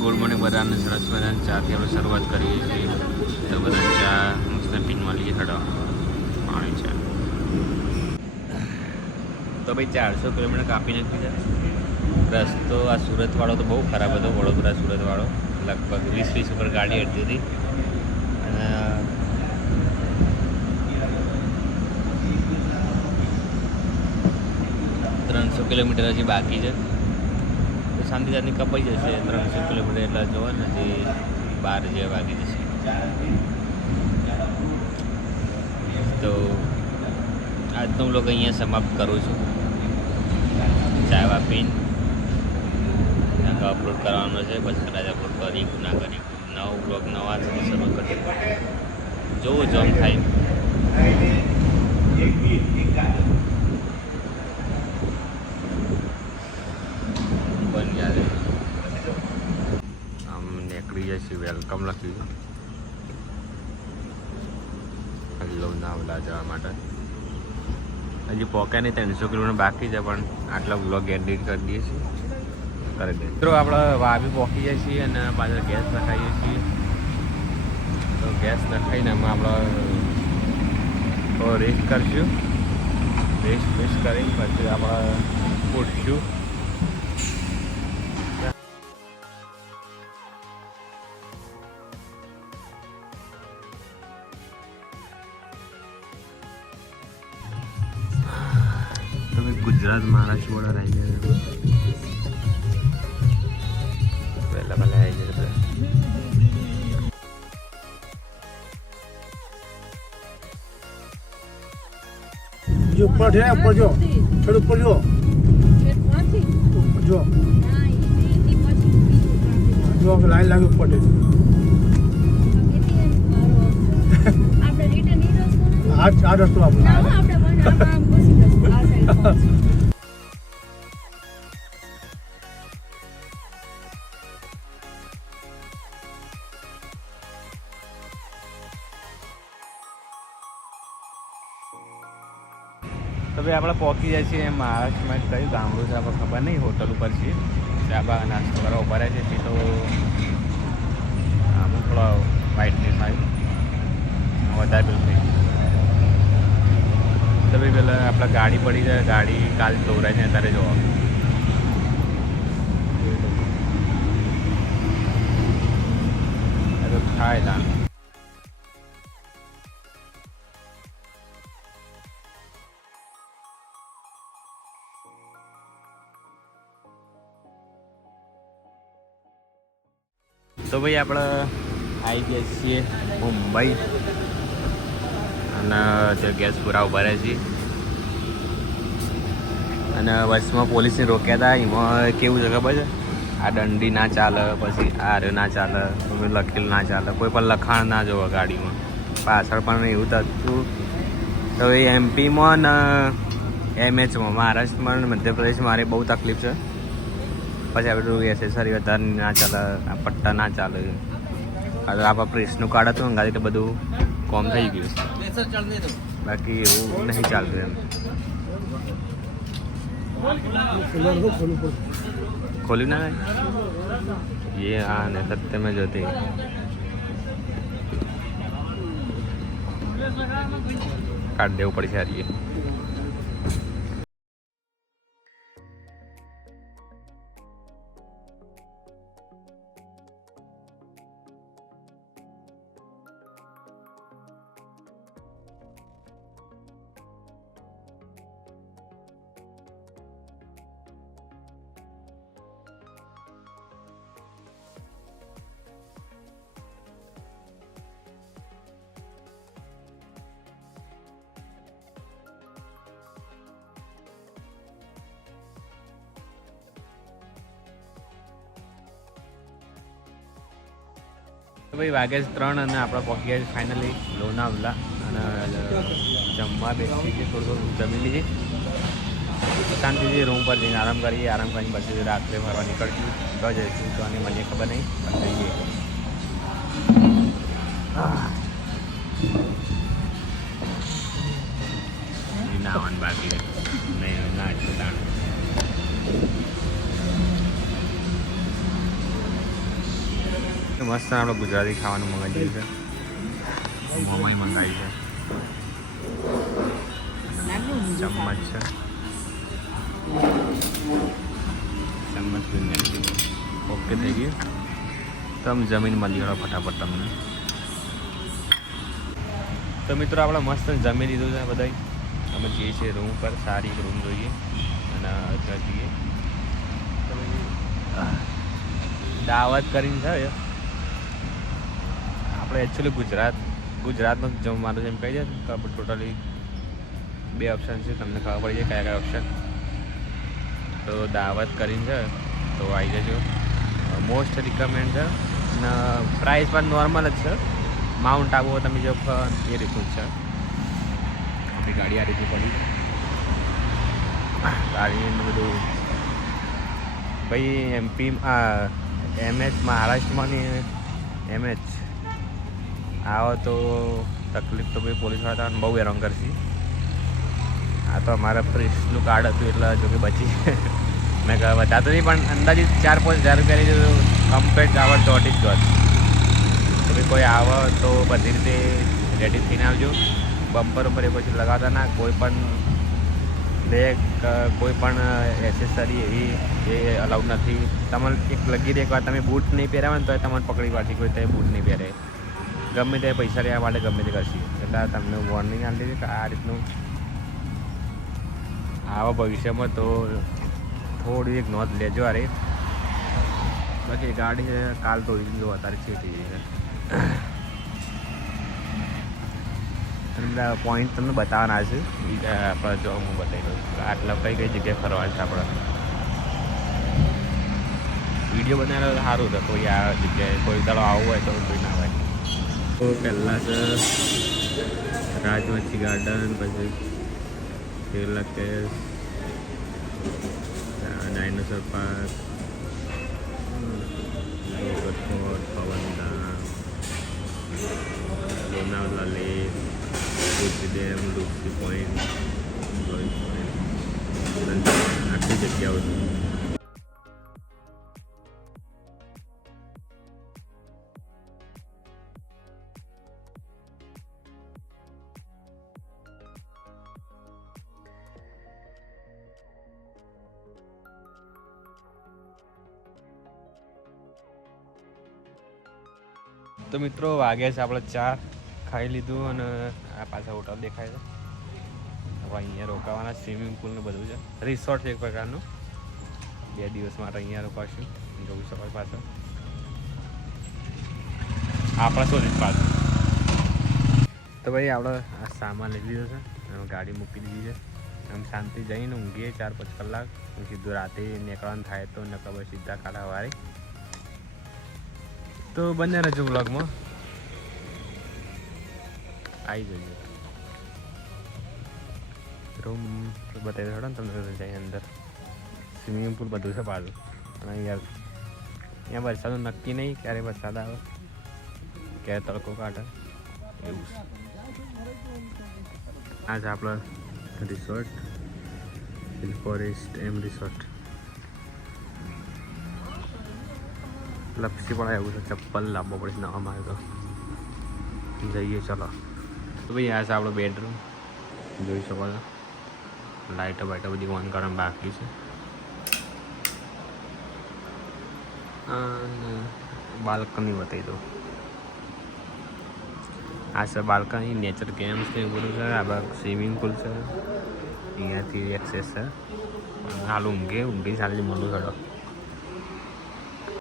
Good morning બધાને, સરસ મજાની ચાથી આપણે શરૂઆત કરીએ છીએ. તો બધા ચા મસ્ત પીનમાં લઈએ. હડો પાણી છે તો ભાઈ 400 કિલોમીટર કાપી નાખી છે. રસ્તો આ સુરતવાળો તો બહુ ખરાબ હતો, વડોદરા સુરતવાળો. લગભગ 20 ઉપર ગાડી અડધી હતી અને 300 કિલોમીટર હજી બાકી છે. તો શાંતિ શાંતિ કપાઈ જશે 300 કિલોમીટર એટલે જોવા નથી 12 જેવા વાગી જશે. તો આજનો બ્લોગ અહીંયા સમાપ્ત કરું છું. ચા પીને અપલોડ કરવાનો છે, પછી કદાચ અપલોડ કરી ના કરી નવો બ્લોગ નવા શરૂ કરી જોવું જોમ થાય. આમ નીકળી જાય છે. વેલકમ લખ્યું હેલો નાવલા જવા માટે. હજી પોક્યા નહીં, 300 કિલોમીટર બાકી છે, પણ આટલા બ્લોગ એડિટ કરી દઈએ છીએ. કરી દઈએ મિત્રો આપણે વાવી પોકી જાય છીએ અને પાછળ ગેસ નખાઈએ છીએ. તો ગેસ નખાઈને એમાં આપણે રેસ્ટ કરશું. રેસ્ટ કરીને પછી આપણે ઉઠશું. ગુજરાત મહારાષ્ટ્ર બોર્ડર આવી જાય પહેલા આવી જાય. जो ऊपर है ऊपर जो थोड़ा ऊपर जो जो जो लाइन लागे ऊपर है आ रस्तो आप તો ભાઈ આપણે પહોંચી જાય છીએ મહારાષ્ટ્રમાં. કયું ગામડું છે આપણે ખબર નહીં. હોટલ ઉપર છીએ, ડાબા નાસ્તો કરવા ઉભા રહે છે. તે તો અમુક થોડો વાઇટનેસ આવ્યું, વધારે પેલું થઈ ગયું. તો ભાઈ પેલા આપણે ગાડી પડી જાય. ગાડી કાલ ચોરાય છે અત્યારે જોવા. તો થાય તાન તો ભાઈ આપણે આવી ગયા છીએ મુંબઈ અને ત્યાં ગેસ પૂરા ઉભા રહ્યા છીએ. અને બસમાં પોલીસને રોક્યા હતા. એમાં કેવું છે ખબર છે, આ દંડી ના ચાલે, પછી આર્યો ના ચાલે, લખેલું ના ચાલે, કોઈ પણ લખાણ ના જોવે ગાડીમાં. પાછળ પણ એવું થતું. તો એ એમપીમાં ને એમએચમાં, મહારાષ્ટ્રમાં મધ્યપ્રદેશમાં મારે બહુ તકલીફ છે. પછી આ બધું એસેસરી વધારે ના ચાલે, આ પટ્ટા ના ચાલે. આપણે પ્રેસનું કાર્ડ હતું અંગાથી તો બધું કોમ થઈ ગયું. બાકી એવું નહીં ચાલતું એમ. ખોલ્યું ના એ હા ને સત્ય મેં જોતી કાર્ડ દેવું પડશે હારીએ. ભાઈ વાગે 3 અને આપણે પહોંચી ગયા ફાઇનલી લોનાવલા. અને જમવા બેસી છીએ, થોડું જમી લીધી. શાંતિથી રૂમ પર જઈને આરામ કરીએ. આરામ કરીને પછી રાત્રે ફરવા નીકળશું. તો જઈશું તો અને મને ખબર નહીં, પણ જઈએ. નાવાનું બાકી નહીં ના મસ્ત આપણે ગુજરાતી ખાવાનું મંગાવ્યું છે. મોમાઈ મંગાવી છે. ચમચ છે. ચમચ ઓકે થઈ ગયું. તમે જમીન મળી ગયો ફટાફટ તમને. તો મિત્રો આપણે મસ્ત જમી લીધું છે બધા. અમે જઈએ છીએ રૂમ પર. સારી એક રૂમ જોઈએ અને ત્યાં જઈએ. દાવત કરીને છે આપણે એકચ્યુઅલી ગુજરાતનું જમવાનું જેમ કહી દે તો આપણે ટોટલી 2 ઓપ્શન છે. તમને ખબર પડી જાય કયા ઓપ્શન. તો દાવત કરીને છે તો આવી જજો. મોસ્ટ રિકમેન્ડ છે અને પ્રાઇસ પણ નોર્મલ જ છે. માઉન્ટ આબુ તમે જો એ રીતનું જ છે. આપણી ગાડી આ રીતની પડી. ગાડીનું બધું ભાઈ એમપી MH મહારાષ્ટ્રમાં ને MH આવો તો તકલીફ તો ભાઈ પોલીસવાળા બહુ હેરાન કરશે. આ તો અમારા ફ્રીસનું કાર્ડ હતું એટલે જો કે બચી મેં બતાતો નહીં પણ અંદાજિત 4-5 હજાર રૂપિયાની કમ્પ્લેટ આવડ ચોટી જ ગયો. તો ભાઈ કોઈ આવે તો બધી રીતે રેડી થઈને આવજો. બમ્પર ઉપર એ પછી લગાવતા ના. કોઈ પણ બેગ કોઈ પણ એસેસરી એવી એ અલાઉડ નથી. તમારે એક લગી દે એકવાર તમે બૂટ નહીં પહેર્યા હોય ને તો તમારે પકડી પાડશે. કોઈ તે બૂટ નહીં પહેરે ગમે તે પૈસા લેવા માટે ગમે તે કરશે. એટલે તમને વોર્નિંગ આપી દીધી કે આ રીતનું આવા ભવિષ્યમાં તો થોડી એક નોંધ લેજો. અરે બાકી ગાડી છે કાલ તો જો અત્યારે છે થઈ જાય. બધા પોઈન્ટ તમને બતાવવાના છે. આપણે જો હું બતાવી દઉં આટલા કઈ જગ્યાએ ફરવા છે. આપણે વિડીયો બનાવેલો સારું છે. કોઈ આ જગ્યાએ કોઈ દાડો આવવું હોય તો કોઈ ના હોય. તો પહેલાં છે રાજમચ્છી ગાર્ડન, પછી Karla caves, dinosaur park, fort, Pavandham, Lonavala lake, Tulsi dam, લુપ્સી પોઈન્ટ, આટલી જગ્યાઓ છે. તો મિત્રો વાગ્યા છે આપણે 4. ખાઈ લીધું અને આ પાછા હોટલ દેખાય છે. હવે અહીંયા રોકાવાના. સ્વિમિંગ પુલ ને બધું છે. રિસોર્ટ છે એક પ્રકારનું. 2 દિવસ માટે અહીંયા રોકાશું. જોઈ શકો પાછળ આપણા શું પાછળ. તો ભાઈ આપણે આ સામાન લઈ લીધો છે. ગાડી મૂકી દીધી છે. આમ શાંતિ જઈને ઊંઘીએ 4-5 કલાક. સીધું રાતે નીકળવાનું થાય તો ન ખબર સીધા કાઢા વાળી. તો બંને રહેજો બ્લોગમાં. આવી જજો. રૂમ બતાવી દો ને તમને જાય અંદર. સ્વિમિંગ પુલ બધું છે પાછું. અને અહીંયા વરસાદનું નક્કી નહીં ક્યારે વરસાદ આવે ક્યારે તડકો કાઢે એવું છે. આ છે આપણો રિસોર્ટ હિલ ફોરેસ્ટ રિસોર્ટ. લપસી પણ એવું છે. ચપ્પલ લાવવો પડશે નવા મારે તો. જઈએ ચલો. તો ભાઈ આ છે આપણો બેડરૂમ. જોઈ શકો છો. લાઇટો બાઇટો બધી ઓન કરવાની બાકી છે. બાલ્કની બતાવી દો. આ છે બાલ્કની. નેચર ગેમ્સ છે એવું બધું છે. આ બાદ સ્વિમિંગ પુલ છે. અહીંયાથી એક્સેસ છે. હાલ ઊંઘી સારી મળું ચડો.